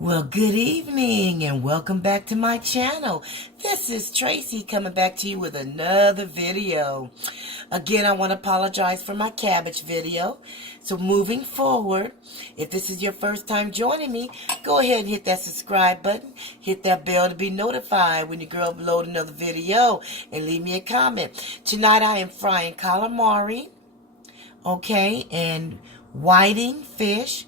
Well, good evening and welcome back to my channel. This is Tracy coming back to you with another video. Again, I want to apologize for my cabbage video. So moving forward, if this is your first time joining me, go ahead and hit that subscribe button. Hit that bell to be notified when your girl upload another video and leave me a comment. Tonight I am frying calamari, okay, and whiting fish.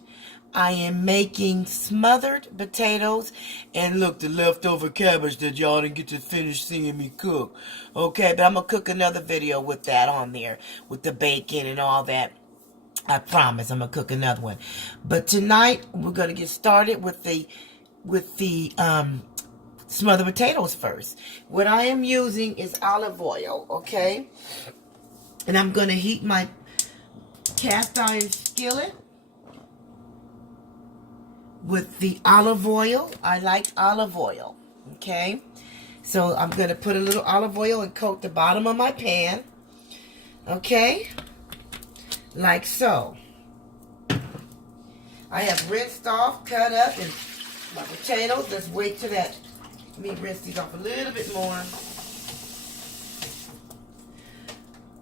I am making smothered potatoes, and look, the leftover cabbage that y'all didn't get to finish seeing me cook. Okay, but I'm going to cook another video with that on there, with the bacon and all that. I promise I'm going to cook another one. But tonight, we're going to get started with the smothered potatoes first. What I am using is olive oil, okay? And I'm going to heat my cast iron skillet with the olive oil. I like olive oil, okay? So I'm going to put a little olive oil and coat the bottom of my pan, okay? Like so. I have rinsed off, cut up, and my potatoes. Let's wait till that. Let me rinse these off a little bit more.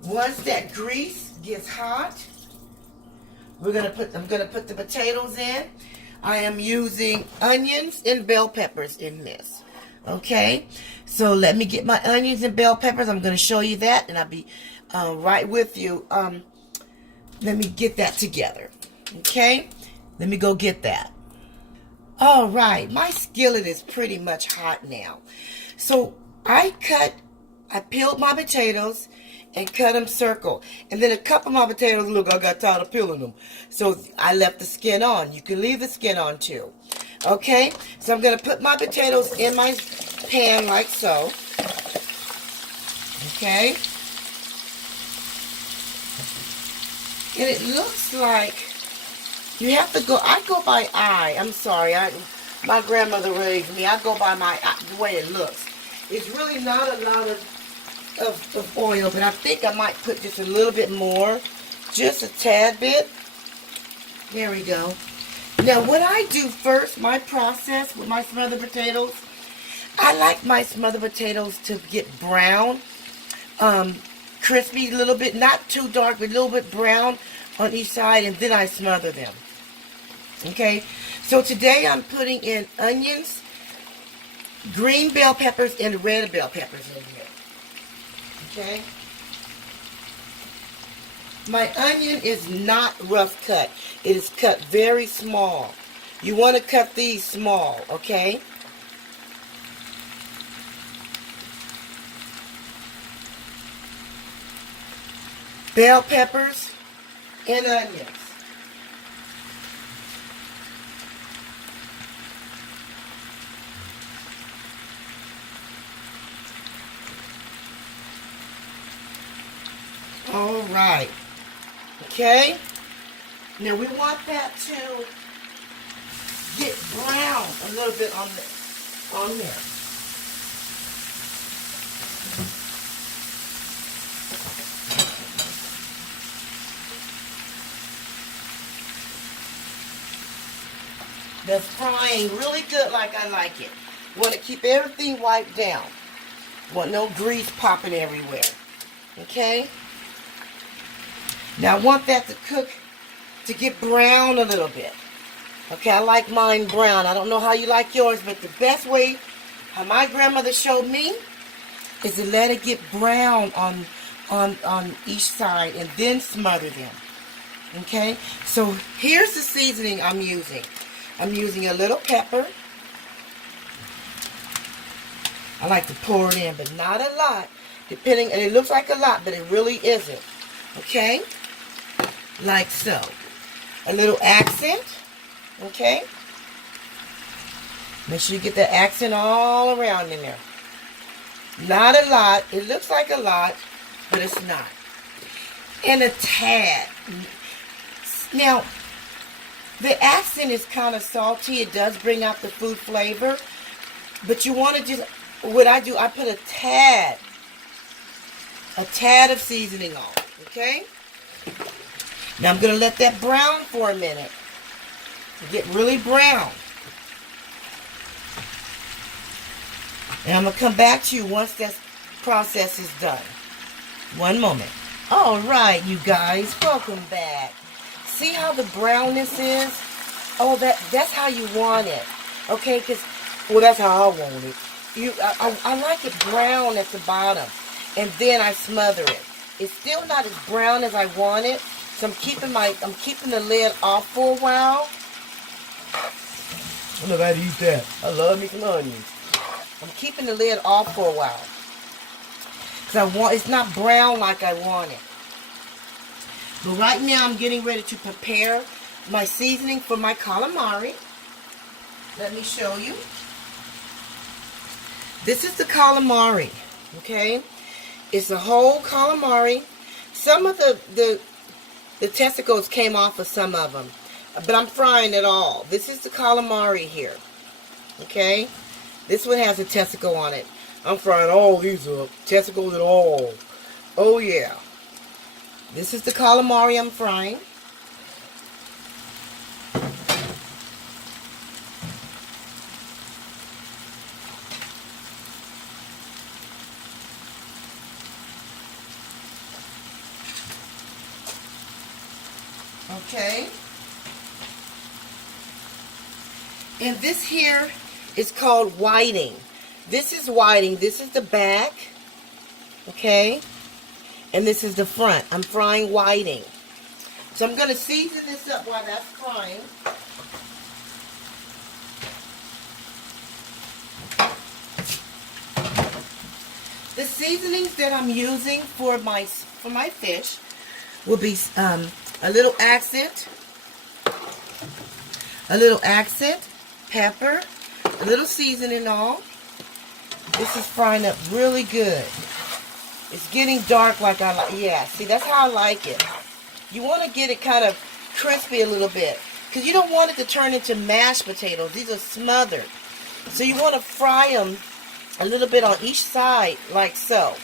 Once that grease gets hot, I'm going to put the potatoes in. I am using onions and bell peppers in this. Okay? So let me get my onions and bell peppers. I'm going to show you that, and I'll be right with you. Let me get that together. Okay? Let me go get that. All right. My skillet is pretty much hot now. So I peeled my potatoes and cut them circle. And then a couple of my potatoes, look, I got tired of peeling them. So I left the skin on. You can leave the skin on too. Okay? So I'm going to put my potatoes in my pan like so. Okay? And it looks like you have to go, I go by eye. I'm sorry. My grandmother raised me. I go by the way it looks. It's really not a lot of oil, but I think I might put just a little bit more, just a tad bit. There we go. Now what I do first, my process with my smothered potatoes, I like my smothered potatoes to get brown, crispy a little bit, not too dark, but a little bit brown on each side, and then I smother them. Okay, so today I'm putting in onions, green bell peppers, and red bell peppers in here. Okay. My onion is not rough cut. It is cut very small. You want to cut these small, okay? Bell peppers and onions. All right. Okay. Now we want that to get brown a little bit on there. That's frying really good like I like it. Want to keep everything wiped down. Want no grease popping everywhere. Okay? Now I want that to cook, to get brown a little bit. Okay, I like mine brown. I don't know how you like yours, but the best way, how my grandmother showed me, is to let it get brown on each side and then smother them. Okay, so here's the seasoning I'm using. I'm using a little pepper. I like to pour it in, but not a lot. Depending, and it looks like a lot, but it really isn't. Okay? Like so. A little accent. Okay? Make sure you get the accent all around in there. Not a lot. It looks like a lot, but it's not. And a tad. Now, the accent is kind of salty. It does bring out the food flavor. But you want to just, what I do, I put a tad of seasoning on. Okay? Now I'm going to let that brown for a minute. Get really brown. And I'm going to come back to you once that process is done. One moment. All right, you guys, welcome back. See how the brownness is? Oh, that's how you want it. Okay, because, well, that's how I want it. I like it brown at the bottom, and then I smother it. It's still not as brown as I want it, so I'm keeping the lid off for a while. I don't know how to eat that. I love me some onions. I'm keeping the lid off for a while, because it's not brown like I want it. But right now I'm getting ready to prepare my seasoning for my calamari. Let me show you. This is the calamari, okay? It's a whole calamari. Some of the testicles came off of some of them, but I'm frying it all. This is the calamari here, okay? This one has a testicle on it. I'm frying all these up, testicles and all. Oh yeah. This is the calamari I'm frying. Okay. And this here is called whiting. This is whiting. This is the back. Okay. And this is the front. I'm frying whiting. So I'm going to season this up while that's frying. The seasonings that I'm using for my fish will be a little accent, pepper, a little seasoning all. This is frying up really good. It's getting dark like I like. Yeah, see, that's how I like it. You want to get it kind of crispy a little bit, because you don't want it to turn into mashed potatoes. These are smothered. So you want to fry them a little bit on each side, like so.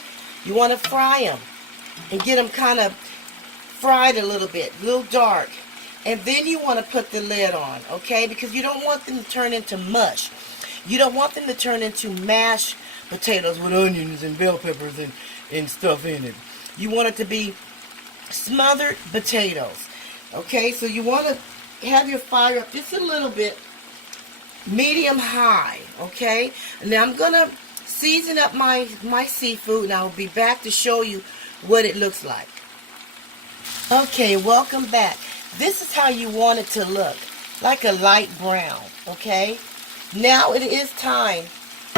You want to fry them and get them kind of fried a little bit, a little dark. And then you want to put the lid on, okay? Because you don't want them to turn into mush. You don't want them to turn into mashed potatoes with onions and bell peppers and stuff in it. You want it to be smothered potatoes, okay? So you want to have your fire up just a little bit, medium high, okay? And now I'm going to season up my seafood, and I'll be back to show you what it looks like. Okay, welcome back. This is how you want it to look, like a light brown, okay? Now it is time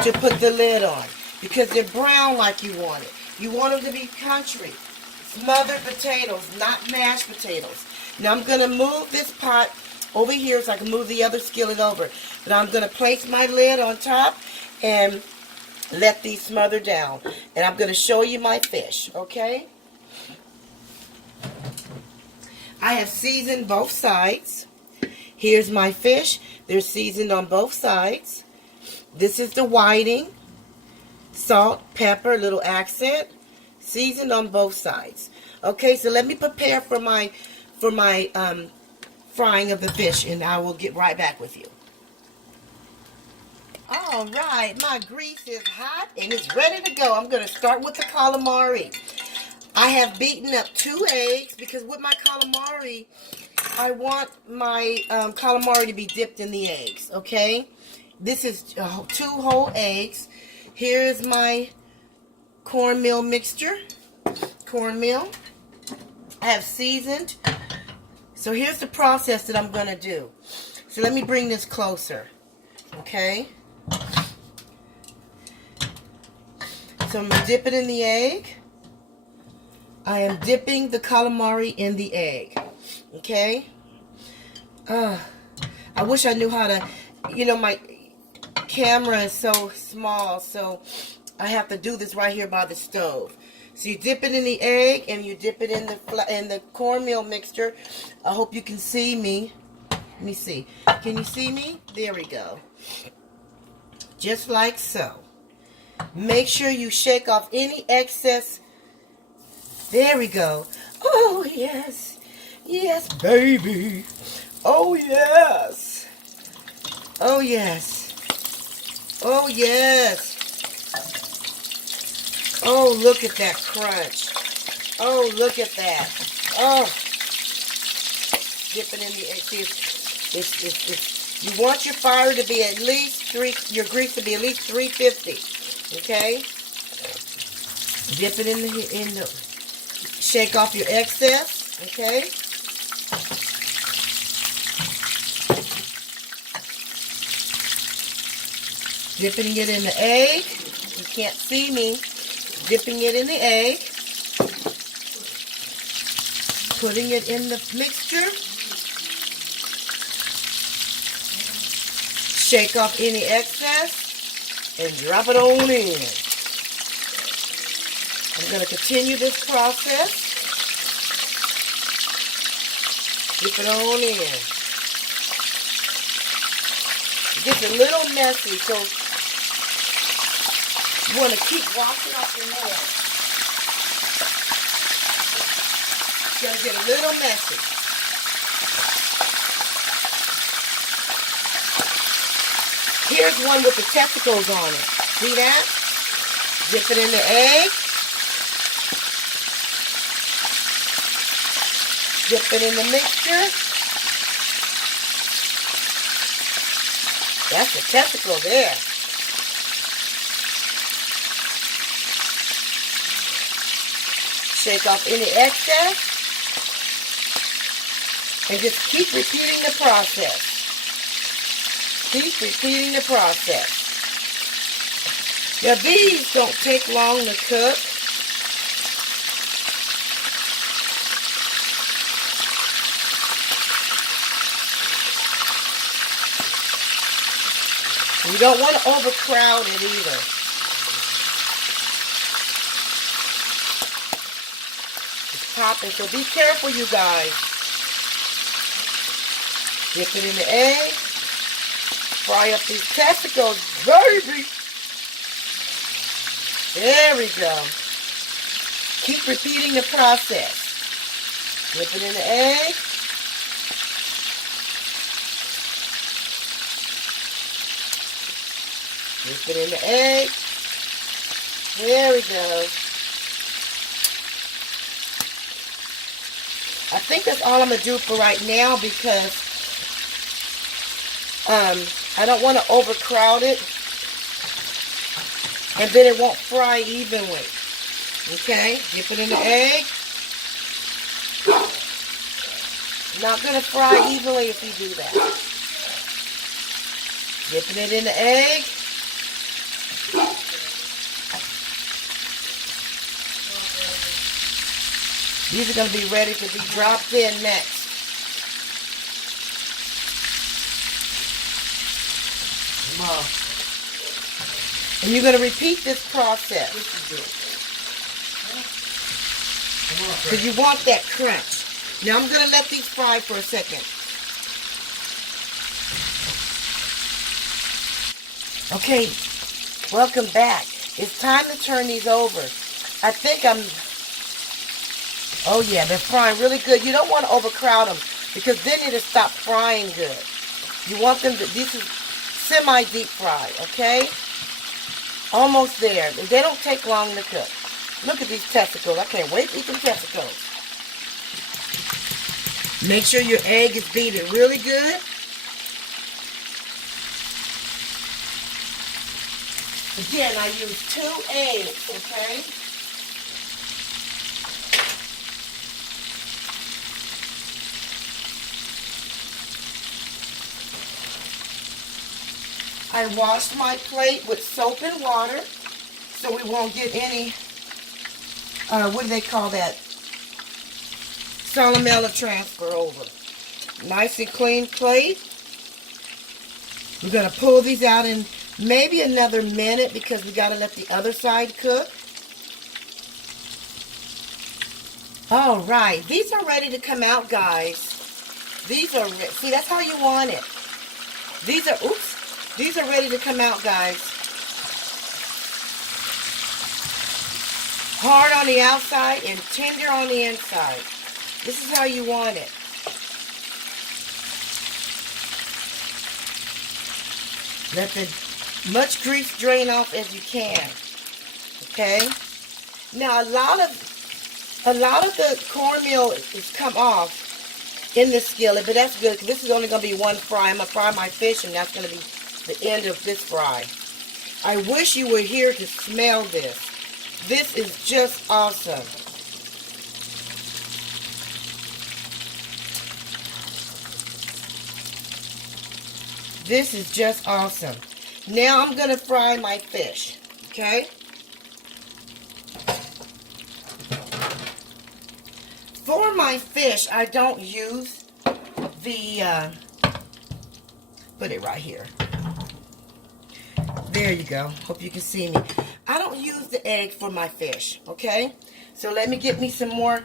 to put the lid on, because they're brown like you want it. You want them to be country, smothered potatoes, not mashed potatoes. Now I'm going to move this pot over here so I can move the other skillet over. But I'm going to place my lid on top and let these smother down. And I'm going to show you my fish, okay? I have seasoned both sides. Here's my fish. They're seasoned on both sides. This is the whiting. Salt, pepper, little accent. Seasoned on both sides. Okay, so let me prepare for my frying of the fish, and I will get right back with you. All right, my grease is hot and it's ready to go. I'm going to start with the calamari. I have beaten up 2 eggs, because with my calamari, I want my calamari to be dipped in the eggs, okay? This is 2 whole eggs. Here's my cornmeal mixture. Cornmeal. I have seasoned. So here's the process that I'm going to do. So let me bring this closer, okay? So I'm going to dip it in the egg. I am dipping the calamari in the egg, okay? I wish I knew how to, my camera is so small, so I have to do this right here by the stove. So you dip it in the egg, and you dip it in the cornmeal mixture. I hope you can see me. Let me see. Can you see me? There we go. Just like so. Make sure you shake off any excess. There we go. Oh, yes. Yes, baby. Oh, yes. Oh, yes. Oh, yes. Oh, look at that crunch. Oh, look at that. Oh. Dip it in the egg. See, you want your fire to be at least your grease to be at least 350. Okay? Dip it in the, shake off your excess. Okay? Dipping it in the egg. You can't see me. Dipping it in the egg. Putting it in the mixture. Shake off any excess and drop it on in. I'm going to continue this process. Dip it on in. It gets a little messy, so you want to keep washing off your hands. It's going to get a little messy. Here's one with the testicles on it. See that? Dip it in the egg. Dip it in the mixture. That's the testicle there. Shake off any excess. And just keep repeating the process. Keep repeating the process. Now these don't take long to cook. You don't want to overcrowd it either. It's popping, so be careful, you guys. Dip it in the egg. Fry up these testicles, baby. There we go. Keep repeating the process. Dip it in the egg. Dip it in the egg. There we go. I think that's all I'm going to do for right now because I don't want to overcrowd it. And then it won't fry evenly. Okay? Dip it in the egg. Not going to fry evenly if you do that. Dipping it in the egg. These are going to be ready to be dropped in next. And you're going to repeat this process. Because you want that crunch. Now I'm going to let these fry for a second. Okay, welcome back. It's time to turn these over. I think oh yeah, they're frying really good. You don't want to overcrowd them because then it'll stop frying good. You want them to, this is semi-deep fry, okay? Almost there. They don't take long to cook. Look at these testicles. I can't wait to eat them testicles. Make sure your egg is beaten really good. Again, I use 2 eggs, okay? I washed my plate with soap and water so we won't get any, what do they call that? Salmonella transfer over. Nice and clean plate. We're going to pull these out in maybe another minute because we got to let the other side cook. All right. These are ready to come out, guys. These are, see, that's how you want it. These are, oops. These are ready to come out, guys. Hard on the outside and tender on the inside. This is how you want it. Let the much grease drain off as you can. Okay? Now a lot of the cornmeal has come off in the skillet, but that's good because this is only going to be one fry. I'm going to fry my fish, and that's going to be the end of this fry. I wish you were here to smell this. This is just awesome. This is just awesome. Now I'm going to fry my fish, okay? For my fish, I don't use the, put it right here. There you go. Hope you can see me. I don't use the egg for my fish, okay? So let me get me some more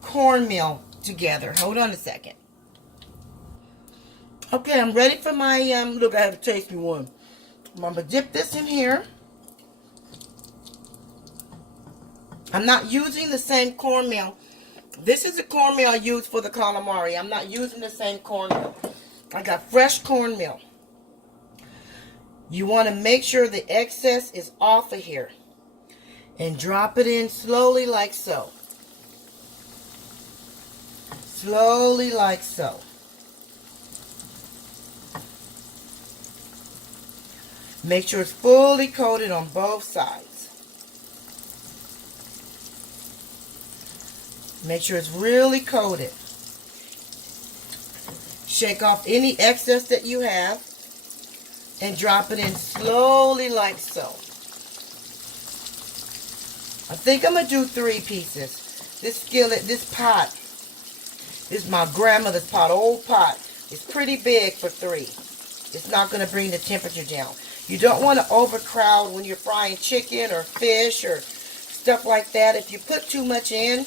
cornmeal together. Hold on a second. Okay, I'm ready for my, look, I have to taste me one. I'm going to dip this in here. I'm not using the same cornmeal. This is the cornmeal I use for the calamari. I'm not using the same cornmeal. I got fresh cornmeal. You want to make sure the excess is off of here. And drop it in slowly like so. Slowly like so. Make sure it's fully coated on both sides. Make sure it's really coated. Shake off any excess that you have and drop it in slowly like so. I think I'm going to do 3 pieces. This skillet, this pot, this is my grandmother's pot, old pot. It's pretty big for 3. It's not going to bring the temperature down. You don't want to overcrowd when you're frying chicken or fish or stuff like that. If you put too much in,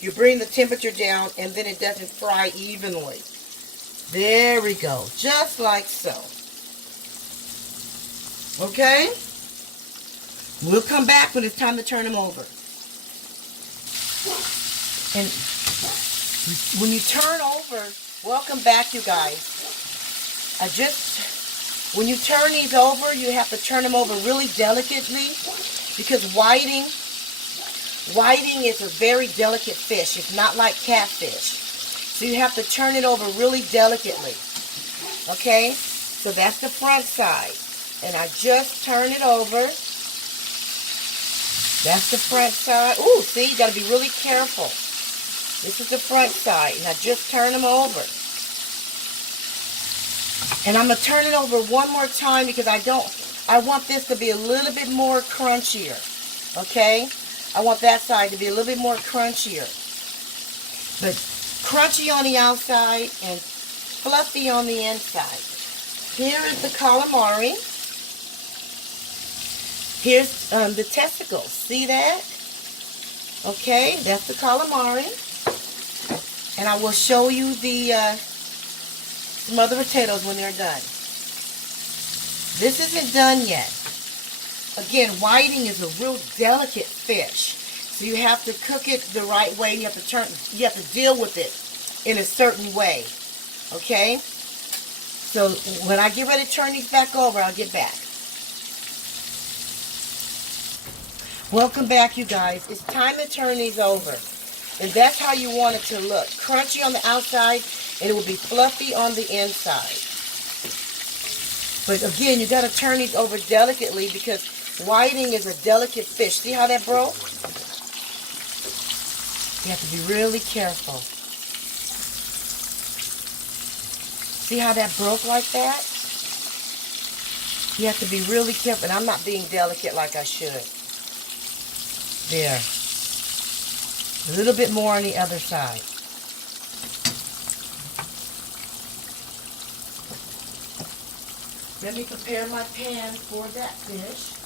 you bring the temperature down and then it doesn't fry evenly. There we go. Just like so. Okay? We'll come back when it's time to turn them over. And when you turn over, welcome back, you guys. When you turn these over, you have to turn them over really delicately because whiting is a very delicate fish. It's not like catfish. So you have to turn it over really delicately. Okay? So that's the front side. And I just turn it over. That's the front side. Ooh, see, you got to be really careful. This is the front side. And I just turn them over. And I'm going to turn it over one more time because I want this to be a little bit more crunchier. Okay? I want that side to be a little bit more crunchier. But crunchy on the outside and fluffy on the inside. Here is the calamari. Here's the testicles. See that? Okay, that's the calamari. And I will show you the smothered potatoes when they're done. This isn't done yet. Again, whiting is a real delicate fish. So you have to cook it the right way. You have to deal with it in a certain way. Okay? So when I get ready to turn these back over, I'll get back. Welcome back, you guys. It's time to turn these over. And that's how you want it to look. Crunchy on the outside, and it will be fluffy on the inside. But again, you got to turn these over delicately because whiting is a delicate fish. See how that broke? You have to be really careful. See how that broke like that? You have to be really careful. And I'm not being delicate like I should. There. A little bit more on the other side. Let me prepare my pan for that fish.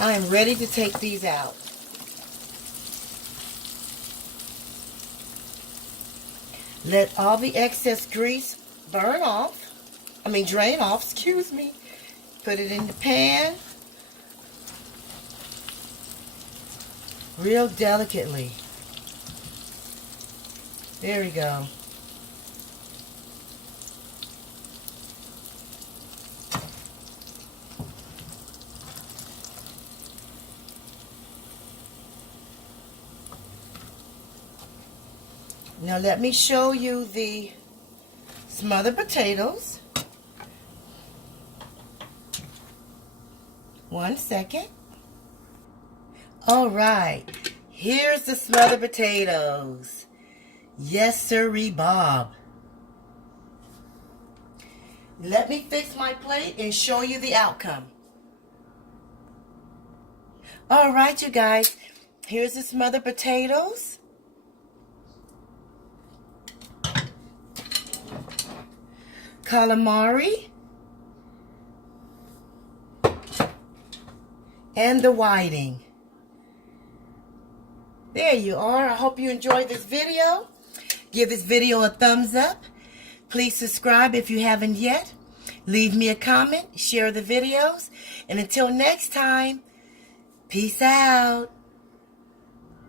I am ready to take these out. Let all the excess grease drain off, excuse me. Put it in the pan. Real delicately. There we go. Now let me show you the smothered potatoes. 1 second. All right, here's the smothered potatoes. Yes, sirree, Bob. Let me fix my plate and show you the outcome. All right, you guys, here's the smothered potatoes. Calamari. And the whiting. There you are. I hope you enjoyed this video. Give this video a thumbs up. Please subscribe if you haven't yet. Leave me a comment. Share the videos. And until next time, peace out.